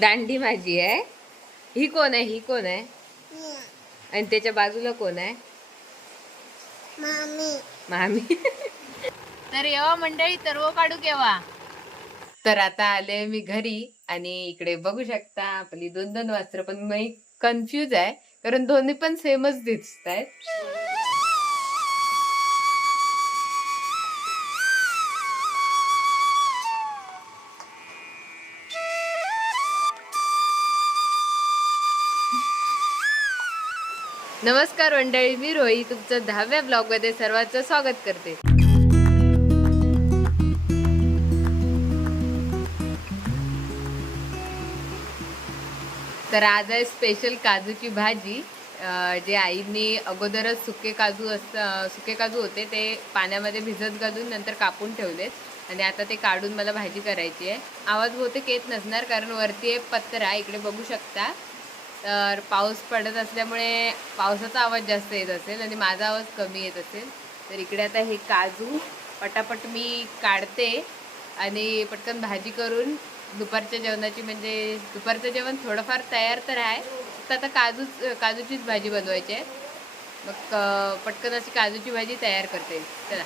दांडी भाजी आहे. ही कोण आहे? ही कोण आहे? आणि त्याच्या बाजूला कोण आहे? मामी. मामी. तर येवा मंडळी, तरव काढू केव्हा. तर आता आले मी घरी आणि इकडे बघू शकता आपली 2-2 वस्त्र, पण मी कन्फ्यूज आहे कारण दोन्ही पण सेमच दिसत आहेत. नमस्कार मंडळी, मी रोही तुमचं 10व्या ब्लॉग मध्ये सर्वांचं स्वागत करते. तर आज आहे स्पेशल काजूची भाजी. जे आईंनी अगोदरच सुके काजू होते ते पाण्यामध्ये भिजत घालून नंतर कापून ठेवलेत आणि आता ते काढून मला भाजी करायची आहे. आवाज बहुतेक येत नसणार कारण वरती आहे पत्रा, इकडे बघू शकता. तर पाऊस पडत असल्यामुळे पावसाचा आवाज जास्त येत असेल आणि माझा आवाज कमी येत असेल. तर इकडे आता हे काजू पटापट मी काढते आणि पटकन भाजी करून दुपारच्या जेवणाची, म्हणजे दुपारचं जेवण थोडंफार तयार तर आहे, फक्त आता काजूचीच भाजी बनवायची आहे. मग पटकन अशी काजूची भाजी तयार करते. चला.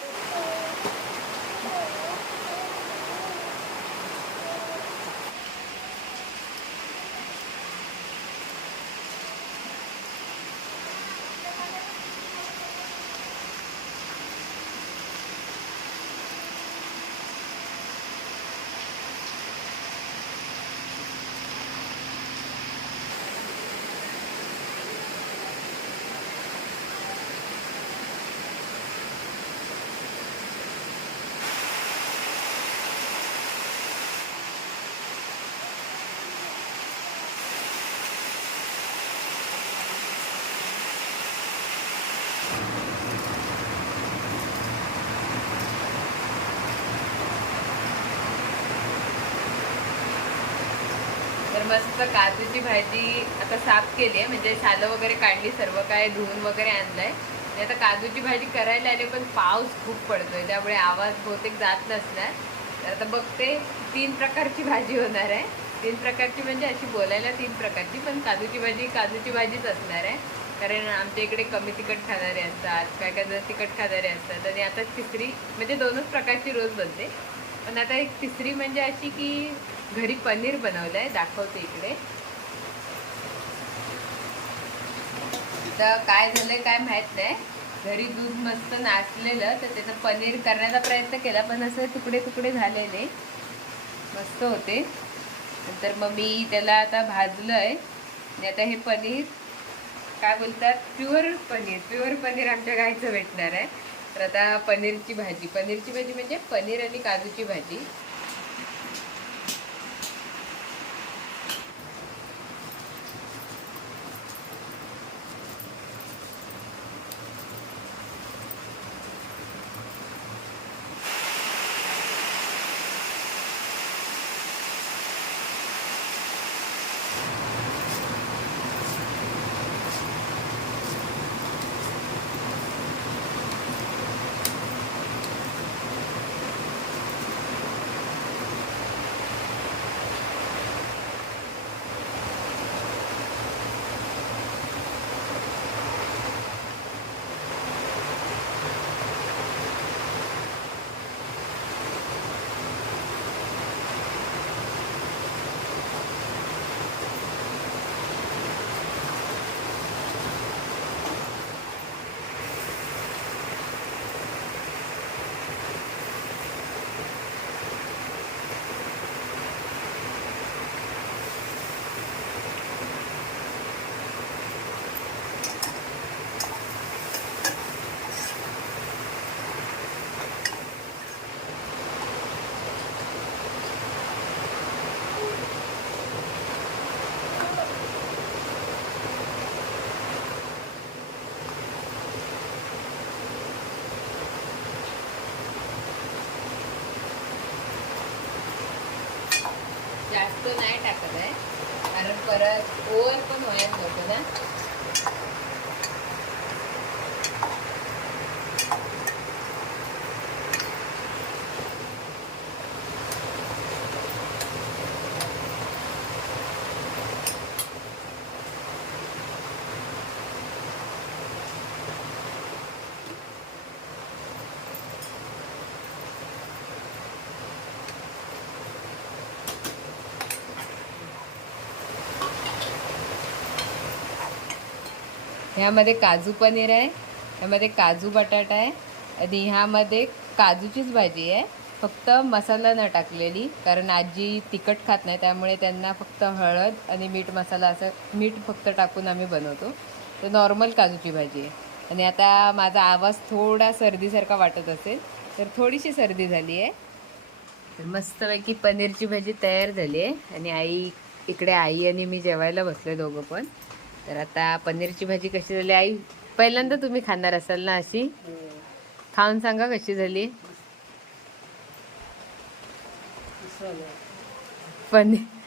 तर मस्त काजूची भाजी आता साफ केली आहे, म्हणजे सालं वगैरे काढली, सर्व काय धुवून वगैरे आणलंय आणि आता काजूची भाजी करायला आले, पण पाऊस खूप पडतोय त्यामुळे आवाज बहुतेक जात नसणार. तर आता बघते 3 प्रकारची भाजी होणार आहे. 3 प्रकारची म्हणजे अशी बोलायला 3 प्रकारची, पण काजूची भाजीच असणार आहे कारण आमच्या इकडे कमी तिखट खाणारे असतात, काय काय जण तिखट खाणारे असतात आणि आता तिसरी म्हणजे 2च प्रकारची रोज बनते, पण आता एक तिसरी म्हणजे अशी की घरी पनीर बनवलंय, दाखवते इकडे. तर काय झालंय काय माहित नाही, घरी दूध मस्त नाचलेलं तर त्याचं पनीर करण्याचा प्रयत्न केला, पण असं तुकडे तुकडे झालेले मस्त होते. नंतर मग मी त्याला आता भाजलंय आणि आता हे पनीर काय बोलतात, प्युअर पनीर आमच्या गायचं भेटणार आहे. तर आता पनीरची भाजी म्हणजे पनीर आणि काजूची भाजी. जास्त नाही टाकत आहे कारण परत ओव्हर पण व्हायला नको ना. ह्यामध्ये काजू पनीर आहे, ह्यामध्ये काजू बटाटा आहे आणि ह्यामध्ये काजूचीच भाजी आहे, फक्त मसाला न टाकलेली, कारण आजी तिखट खात नाही त्यामुळे त्यांना फक्त हळद आणि मीठ मसाला असं मीठ फक्त टाकून आम्ही बनवतो. तर नॉर्मल काजूची भाजी आहे. आणि आता माझा आवाज थोडा सर्दीसारखा वाटत असेल तर थोडीशी सर्दी झाली आहे. तर मस्तपैकी पनीरची भाजी तयार झाली आहे आणि इकडे आई आणि मी जेवायला बसले दोघं पण. तर आता पनीरची भाजी कशी झाली आई, पहिल्यांदा तुम्ही खाणार असाल ना अशी, खाऊन सांगा कशी झाली.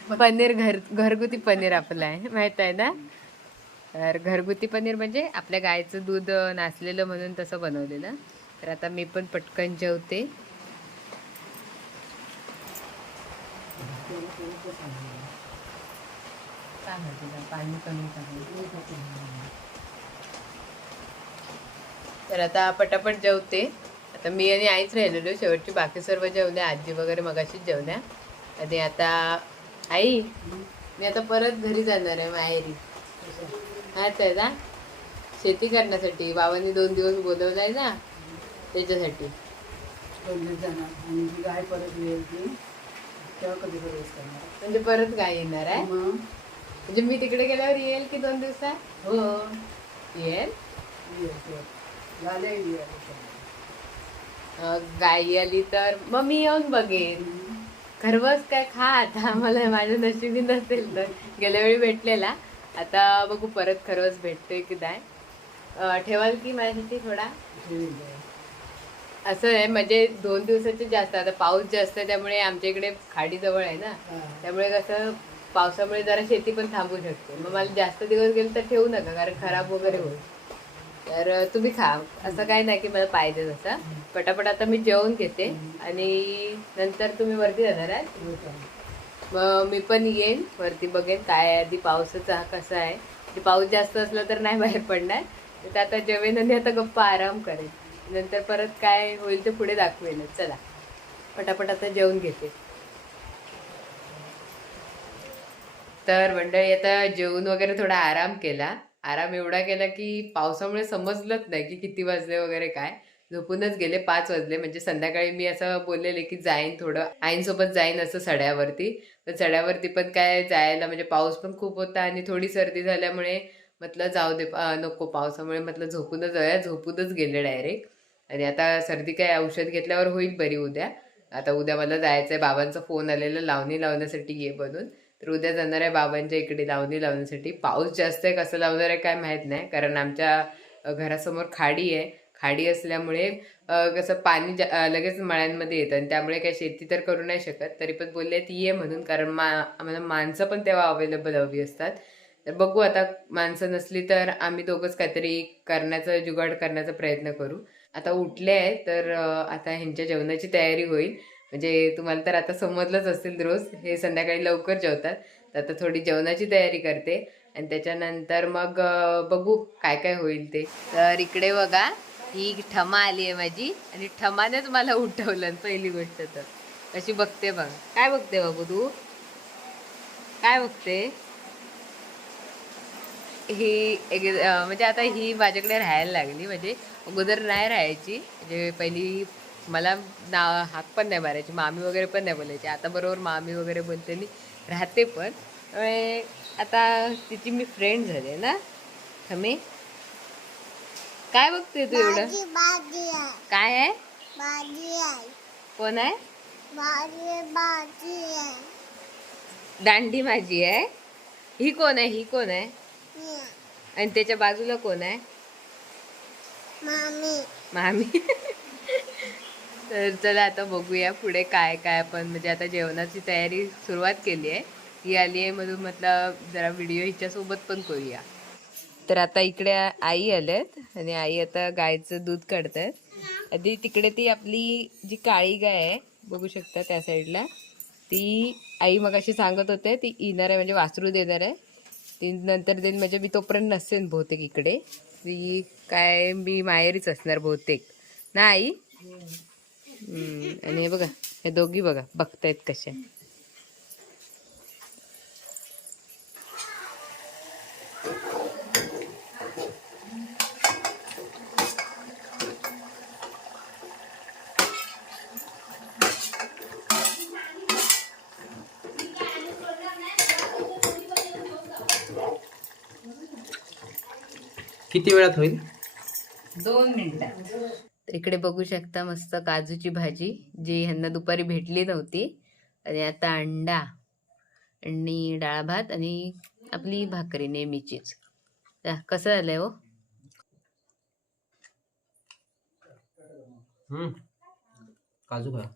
पनीर घरगुती पनीर आपलं आहे, माहित आहे ना. तर घरगुती पनीर म्हणजे आपल्या गायचं दूध नासलेलं म्हणून तसं बनवलेलं. तर आता मी पण पटकन जेवते. पाणी कमी. तर आता पटापट जेवते. आता मी आणि आईच राहिलेलो शेवटची, बाकी सर्व जेवल्या, आजी वगैरे मगाशीच जेवल्या. आणि आता आई, मी आता परत घरी जाणार आहे माहेरी. हाच आहे ना, शेती करण्यासाठी. बाबांनी 2 दिवस बोलवलाय ना, त्याच्यासाठी. गाय परत येईल तेव्हा कधी म्हणजे परत गाय येणार आहे. म्हणजे मी तिकडे गेल्यावर येईल की 2 दिवसात? हो येईल. गाय आली तर मग मी येऊन बघेन. खरवस काय खा आता, मला माझ्या नशिबी नसेल तर. गेल्या वेळी भेटलेला, आता बघू परत खरवस भेटतोय की नाही. ठेवाल की माझ्यासाठी थोडा? असं आहे म्हणजे 2 दिवसाचे जास्त, आता पाऊस जास्त आहे त्यामुळे आमच्या इकडे खाडी जवळ आहे ना, त्यामुळे कसं पावसामुळे जरा शेती पण थांबू शकते. मग मला जास्त दिवस गेले तर ठेवू नका, कारण खराब वगैरे होईल. तर तुम्ही खा, असं काही नाही की मला पाहिजे तसं. पटापट आता मी जेवून घेते आणि नंतर तुम्ही वरती जाणार आहे. मग मी पण येईन वरती, बघेन काय आधी पावसाचा कसा आहे. पाऊस जास्त असला तर नाही बाहेर पडणार, तर आता जेवेन आणि आता गप्पा आराम करेन. नंतर परत काय होईल ते पुढे दाखवेन. चला पटापट आता जेवून घेते. तर मंडळी आता जेवून वगैरे थोडा आराम केला. आराम एवढा केला की पावसामुळे समजलंच नाही की किती वाजले वगैरे काय. झोपूनच गेले, 5 वाजले. म्हणजे संध्याकाळी मी असं बोललेले की जाईन थोडं आईंसोबत जाईन असं सड्यावरती. तर सड्यावरती पण काय जायला, म्हणजे पाऊस पण खूप होता आणि थोडी सर्दी झाल्यामुळे म्हटलं जाऊ दे, नको पावसामुळे, म्हटलं झोपूनच जाऊया. झोपूनच गेले डायरेक्ट. आणि आता सर्दी काय औषध घेतल्यावर होईल बरी उद्या. आता उद्या मला जायचं आहे, बाबांचा फोन आलेला लावणी लावण्यासाठी ये बनून. तर उद्या जाणार आहे बाबांच्या इकडे लावणी लावण्यासाठी. पाऊस जास्त आहे, कसं लावणार आहे काय माहीत नाही, कारण आमच्या घरासमोर खाडी आहे. खाडी असल्यामुळे कसं पाणी लगेच मळ्यांमध्ये येतं आणि त्यामुळे काही शेती तर करू नाही शकत. तरी पण बोलले ती ये म्हणून, कारण आम्हाला माणसं पण तेव्हा अवेलेबल हवी असतात. तर बघू आता, माणसं नसली तर आम्ही दोघंच काहीतरी करण्याचा जुगाड करण्याचा प्रयत्न करू. आता उठले आहे तर आता ह्यांच्या जेवणाची तयारी होईल. म्हणजे तुम्हाला तर आता समजलंच असेल, रोज हे संध्याकाळी लवकर जेवतात. तर आता थोडी जेवणाची तयारी करते आणि त्याच्यानंतर मग बघू काय काय होईल ते. तर इकडे बघा, ही ठमा आली आहे माझी आणि ठमानेच मला उठवलं. पहिली गोष्ट तर कशी बघते बघा. काय बघते बाबू तू, काय बघते? ही म्हणजे आता ही माझ्याकडे राहायला लागली. म्हणजे अगोदर नाही राहायची, म्हणजे पहिली मला हाक पण नाही मारायची, मामी वगैरे पण नाही बोलायची. आता बरोबर मामी वगैरे बोलते आणि राहते पण. आता तिची मी फ्रेंड झाले ना. थमे, काय बघते तू एवढं? काय आहे? कोण आहे? दांडी माझी आहे. ही कोण आहे? ही कोण आहे? आणि त्याच्या बाजूला कोण आहे? मामी. तर चला आता बघूया पुढे काय काय. आपण म्हणजे आता जेवणाची तयारी सुरुवात केली आहे. ही आली आहे म्हणून म्हटलं जरा व्हिडिओ हिच्यासोबत पण करूया. तर आता इकडे आई आल्यात आणि आई आता गायचं दूध काढतात. आधी तिकडे ती आपली जी काळी गाय आहे, बघू शकता त्या साईडला, ती आई मगाशी सांगत होते ती येणार आहे, म्हणजे वासरू देणार आहे. ती नंतर देईन, म्हणजे मी तोपर्यंत नसेन बहुतेक इकडे. ती काय मी माहेरीच असणार बहुतेक ना आई. आणि हे बघा, हे दोघी बघा बघतायत कशा. किती वेळात होईल? 2 मिनिटात. तर इकडे बघू शकता मस्त काजूची भाजी जी ह्यांना दुपारी भेटली नव्हती. आणि आता अंडा आणि डाळ भात आणि आपली भाकरी नेहमीचीच. कसं झालंय हो? काजू का?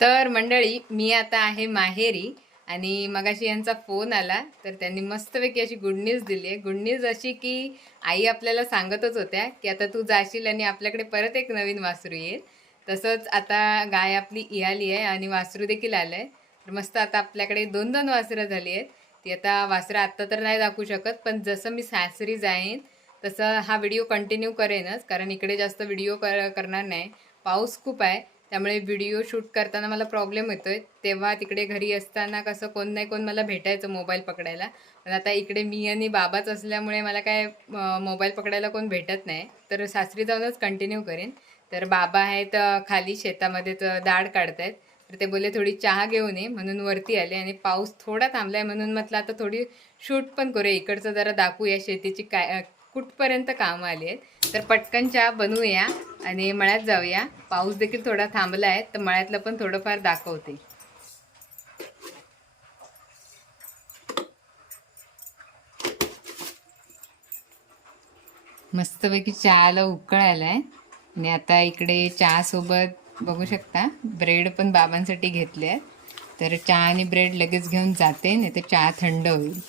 तर मंडळी मी आता आहे माहेरी आणि मगाशी यांचा फोन आला तर त्यांनी मस्तपैकी अशी गुड न्यूज दिली आहे. गुड न्यूज अशी की आई आपल्याला सांगतच होत्या की आता तू जाशील आणि आपल्याकडे परत एक नवीन वासरू येईल. तसंच आता गाय आपली इयाली आहे आणि वासरू देखील आलं आहे. तर मस्त आता आपल्याकडे 2-2 वासरं झाली आहेत. ती आता वासरं आत्ता तर नाही दाखवू शकत, पण जसं मी सासरी जाईन तसं हा व्हिडिओ कंटिन्यू करेनच, कारण इकडे जास्त व्हिडिओ करणार नाही. पाऊस खूप आहे त्यामुळे व्हिडिओ शूट करताना मला प्रॉब्लेम येतोय. तेव्हा तिकडे घरी असताना कसं कोण नाही कोण मला भेटायचं मोबाईल पकडायला, पण आता इकडे मी आणि बाबाच असल्यामुळे मला काय मोबाईल पकडायला कोण भेटत नाही. तर सासरी जाऊनच कंटिन्यू करेन. तर बाबा आहेत खाली शेतामध्ये तर दाढ काढतायत. तर ते बोलले थोडी चहा घेऊन ये, म्हणून वरती आले आणि पाऊस थोडा थांबलाय म्हणून म्हटलं आता थोडी शूट पण करूया, इकडचं जरा दाखवूया शेतीची काय कुठपर्यंत कामं आली आहेत. तर पटकन चहा बनवूया आणि मळ्यात जाऊया. पाऊस देखील थोडा थांबला आहे तर मळ्यातलं पण थोडंफार दाखवते. मस्तपैकी चहाला उकळ आलाय आणि आता इकडे चहा सोबत बघू शकता ब्रेड पण बाबांसाठी घेतले आहेत. तर चहा आणि ब्रेड लगेच घेऊन जाते, नाही तर चहा थंड होईल.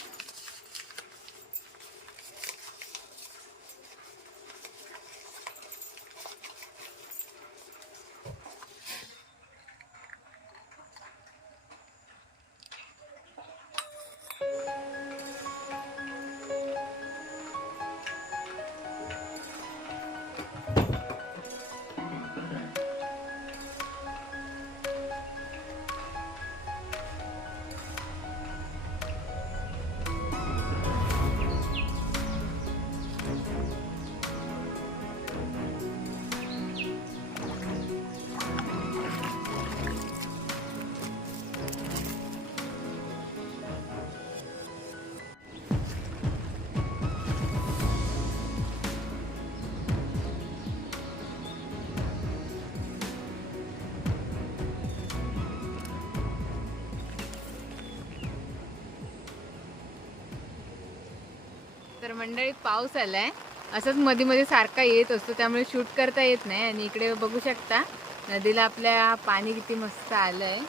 तर मंडळी पाऊस आलाय, असंच मध्ये मध्ये सारखा येत असतो त्यामुळे शूट करता येत नाही. आणि इकडे बघू शकता नदीला आपल्या पाणी किती मस्त आलंय.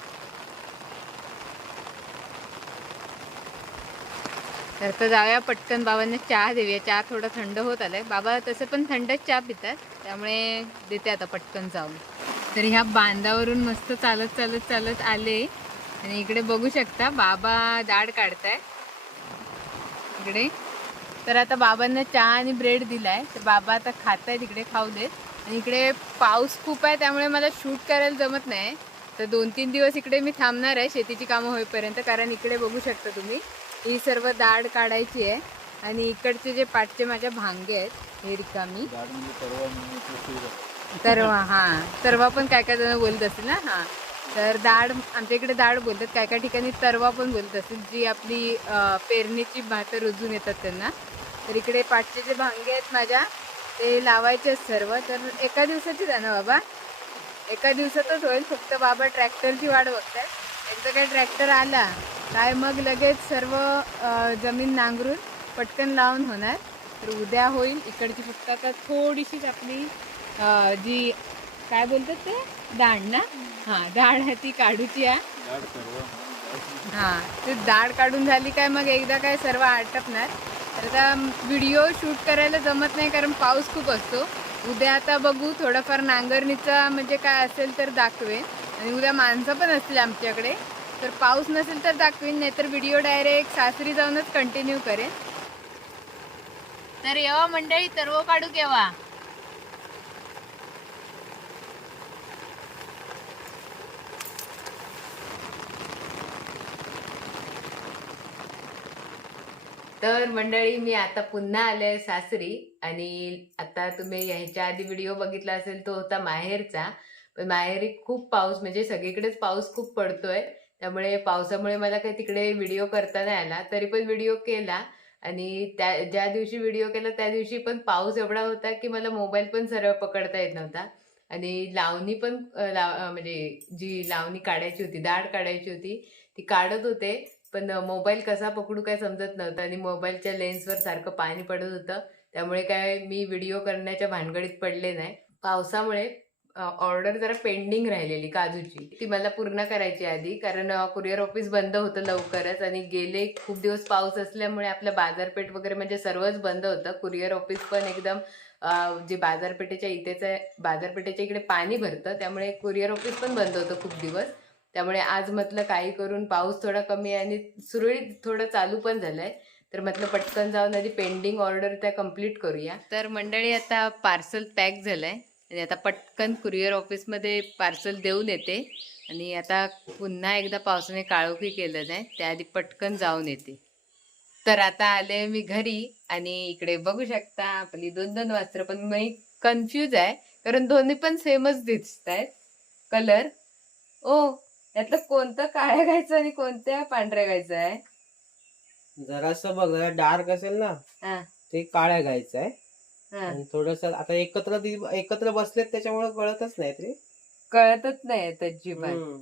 तर आता जाऊया पटकन बाबांना चहा देऊया. चहा थोडा थंड होत आलाय. बाबा तसं पण थंडच चहा पितात त्यामुळे देते आता पटकन जाऊन. तर ह्या बांधावरून मस्त चालत चालत चालत आले आणि इकडे बघू शकता बाबा दाढ काढताय इकडे. तर आता बाबांना चहा आणि ब्रेड दिलाय तर बाबा आता खात आहे, तिकडे खाऊ देत. आणि इकडे पाऊस खूप आहे त्यामुळे मला शूट करायला जमत नाही. तर 2-3 दिवस इकडे मी थांबणार आहे शेतीची कामं होईपर्यंत, कारण इकडे बघू शकता तुम्ही ही सर्व दाढ काढायची आहे. आणि इकडचे जे पाठचे माझ्या भांगे आहेत हे रिकामी तरवा, हां तरवा पण काय काय जण बोलत असतील ना. हां तर दाढ आमच्या इकडे दाढ बोलतात, काय काय ठिकाणी तरवा पण बोलत असतील, जी आपली पेरणीची भातं रुजून येतात त्यांना. तर इकडे पाठचे जे भांगे आहेत माझ्या ते लावायचे सर्व. तर एका दिवसाचीच आहे ना बाबा, एका दिवसातच होईल. फक्त बाबा ट्रॅक्टरची वाट बघतात. एकदा काय ट्रॅक्टर आला काय मग लगेच सर्व जमीन नांगरून पटकन लावून होणार. तर उद्या होईल. इकडची फक्त आता थोडीशीच आपली जी काय बोलतात ते दाढ ना, हां दाढ आहे ती काढूची आहे. हां ते दाढ काढून झाली काय मग एकदा काय सर्व आटपणार. तर आता व्हिडिओ शूट करायला जमत नाही कारण पाऊस खूप असतो. उद्या आता बघू थोडंफार नांगरणीचा म्हणजे काय असेल तर दाखवेन. आणि उद्या माणसं पण असतील आमच्याकडे, तर पाऊस नसेल तर दाखवेन, नाहीतर व्हिडिओ डायरेक्ट सासरी जाऊनच कंटिन्यू करेन. तर येवा मंडळी तरव काढू केव्हा. तर मंडळी मी आता पुन्हा आले सासरी. आणि आता तुम्ही ह्याच्या आधी व्हिडिओ बघितला असेल तो होता माहेरचा. पण माहेरी खूप पाऊस, म्हणजे सगळीकडेच पाऊस खूप पडतोय, त्यामुळे पावसामुळे मला काही तिकडे व्हिडिओ करता नाही आला. तरी पण व्हिडिओ केला आणि ज्या दिवशी व्हिडिओ केला त्या दिवशी पण पाऊस एवढा होता की मला मोबाईल पण सरळ पकडता येत नव्हता. आणि लावणी पण म्हणजे जी लावणी काढायची होती, दाढ काढायची होती, ती काढत होते, पण मोबाईल कसा पकडू काय समजत नव्हतं आणि मोबाईलच्या लेन्सवर सारखं पाणी पडत होतं. त्यामुळे काय मी व्हिडिओ करण्याच्या भानगडीत पडले नाही. पावसामुळे ऑर्डर जरा पेंडिंग राहिलेली काजूची, ती मला पूर्ण करायची आधी, कारण कुरिअर ऑफिस बंद होतं लवकरच आणि गेले खूप दिवस पाऊस असल्यामुळे आपलं बाजारपेठ वगैरे म्हणजे सर्वच बंद होतं. कुरिअर ऑफिस पण एकदम जे बाजारपेठेच्या इथेच आहे, बाजारपेठेच्या इकडे पाणी भरतं, त्यामुळे कुरिअर ऑफिस पण बंद होतं खूप दिवस. त्यामुळे आज म्हटलं काही करून, पाऊस थोडा कमी आहे आणि सुरळीत थोडं चालू पण झालंय, तर म्हटलं पटकन जाऊन आधी पेंडिंग ऑर्डर त्या कम्प्लीट करूया. तर मंडळी आता पार्सल पॅक झालंय आणि आता पटकन कुरिअर ऑफिसमध्ये पार्सल देऊन येते आणि आता पुन्हा एकदा पावसाने काळोखी केलं नाही, त्याआधी पटकन जाऊन येते. तर आता आले मी घरी आणि इकडे बघू शकता आपली 2-2 वस्त्र, पण मी कन्फ्यूज आहे कारण दोन्ही पण सेमच दिसत आहेत कलर. ओ, यातलं कोणतं काळ्या घ्यायचं आणि कोणत्या पांढऱ्या घ्यायचं आहे? जरासं बघ, जरा डार्क असेल ना हा ते काळ्या घ्यायचं आहे. हा, आणि थोडस आता एकत्र बसलेत त्याच्यामुळे कळतच नाही ते. कळतच नाही अजिबात, हम्म.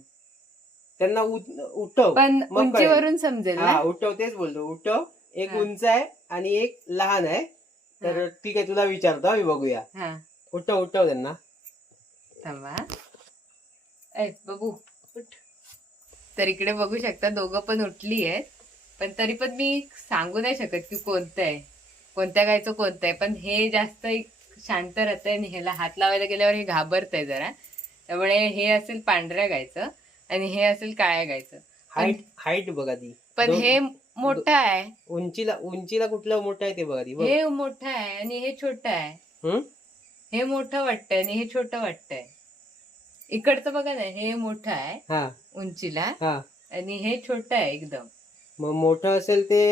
त्यांना उठव पण मग कळेल. उंचीवरून समजेल ना. हा, उठव, तेच बोलतो, उठव. एक हा. उंच आहे आणि एक लहान आहे. तर ठीक आहे, तुला विचारतो आम्ही, बघूया. हा, उठव त्यांना. थांबा. बघू उठ. तर इकडे बघू शकता दोघं पण उठली आहेत, पण तरी पण मी सांगू नाही शकत की कोणतं आहे, कोणत्या गायचं कोणतं आहे. पण हे जास्त शांत राहत आहे आणि ह्याला हात लावायला गेल्यावर हे घाबरत आहे जरा, त्यामुळे हे असेल पांढऱ्या गायचं आणि हे असेल काळ्या गायचं. हाईट बघा ती. पण हे मोठं आहे. उंचीला कुठलं मोठं आहे ते बघा ती. हे मोठं आहे आणि हे छोटं आहे. हे मोठं वाटतंय आणि हे छोटं वाटतंय. इकडचं बघा ना, हे मोठं आहे उंचीला आणि हे छोटं आहे एकदम. मग मोठं असेल ते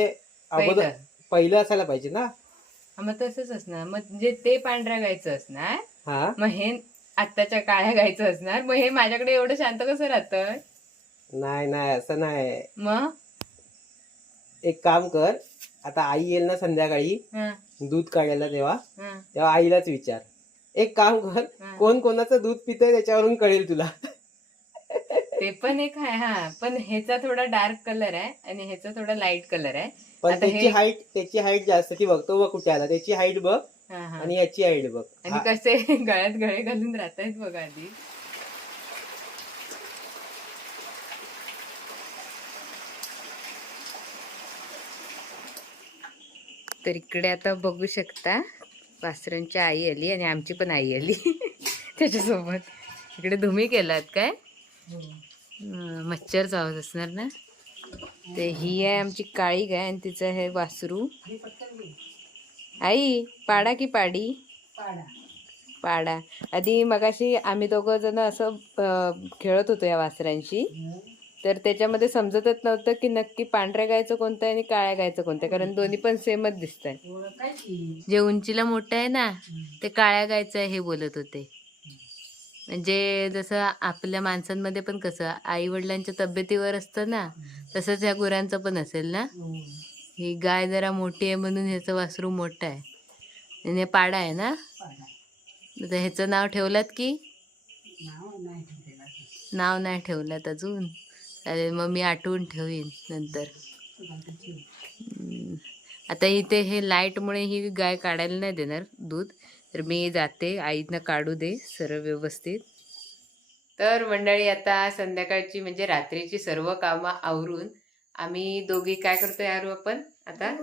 अगोदर पहिलं असायला पाहिजे ना. मग तसंच असणार, म्हणजे ते पांढऱ्या गायचं असणार, मग हे आत्ताच्या काळ्या गायचं असणार. मग हे माझ्याकडे एवढं शांत कसं राहतं? नाही असं नाही. मग एक काम कर, आता आई येईल ना संध्याकाळी दूध काढायला, तेव्हा आईलाच विचार. एक काम कर, कोण कोणाचं दूध पितंय त्याच्यावरून कळेल तुला. ते पण एक आहे. हा, पण ह्याचा थोडा डार्क कलर आहे आणि ह्याचा थोडा लाईट कलर आहे. पण त्याची हाईट जास्त, ती बघतो बघ कुठे आला. त्याची हाईट बघ आणि याची हाईट बघ. आणि कसे गळ्यात गळे घालून राहतायत बघा आधी. तर इकडे आता बघू शकता वासरांची आई आली आणि आमची पण आई आली त्याच्यासोबत. इकडे तुम्ही केलात काय? मच्छर चावत असणार ना. ते ही आहे आमची काळी गाय आणि तिचं हे वासरू. आई, पाडा की पाडी? पाडा. आधी मगाशी आम्ही दोघं जण असं खेळत होतो या वासरांशी, तर त्याच्यामध्ये समजतच नव्हतं की नक्की पांढऱ्या गायचं कोणतं आहे आणि काळ्या गायचं कोणतं आहे, कारण दोन्ही पण सेमच दिसत आहे. जे उंचीला मोठं आहे ना ते काळ्या गायचं आहे हे बोलत होते. म्हणजे जसं आपल्या माणसांमध्ये पण कसं आई वडिलांच्या तब्येतीवर असतं ना, तसंच ह्या गुरांचं पण असेल ना. ही गाय जरा मोठी आहे म्हणून ह्याचं वासरू मोठं आहे आणि हे पाडा आहे ना. तर ह्याचं नाव ठेवलात की? नाव नाही ठेवलात अजून? चालेल, मग मी आठवून ठेवीन नंतर. आता इथे हे लाईटमुळे ही गाय काढायला नाही देणार दूध, तर मी जाते, आईनं काढू दे सर्व व्यवस्थित. तर मंडळी आता संध्याकाळची म्हणजे रात्रीची सर्व कामं आवरून आम्ही दोघी काय करतोय आरू, आपण आता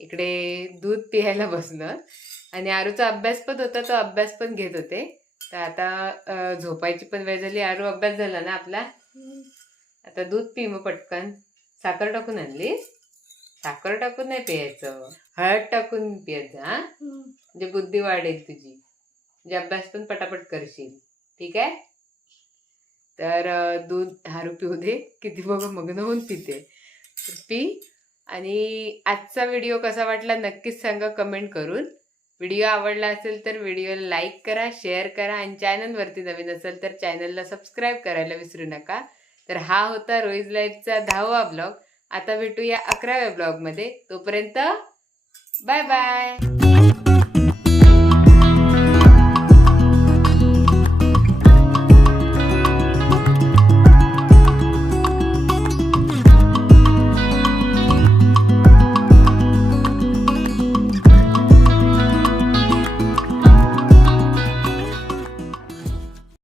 इकडे दूध पियायला बसलो आणि आरूचा अभ्यास पण होता, तो अभ्यास पण घेत होते. तर आता झोपायची पण वेळ झाली. आरू, अभ्यास झाला ना आपला, आता दूध पी मग पटकन. साखर टाकून आणलीस? साखर टाकून नाही पियायचं, हळद टाकून पियायचं. हा, म्हणजे बुद्धी वाढेल तुझी, म्हणजे अभ्यास पण पटापट करशील. ठीक आहे? तर दूध हारू पिऊ दे, किती बघ मग्न होऊन पिते. तर पी. आणि आजचा व्हिडिओ कसा वाटला नक्कीच सांगा कमेंट करून. व्हिडिओ आवडला असेल तर व्हिडिओला लाईक करा, शेअर करा आणि चॅनलवरती नवीन असेल तर चॅनलला सबस्क्राईब करायला विसरू नका. तर हा होता रोईज लाईफचा 10वा ब्लॉग. आता भेटूया 11व्या ब्लॉगमध्ये. तोपर्यंत बाय बाय.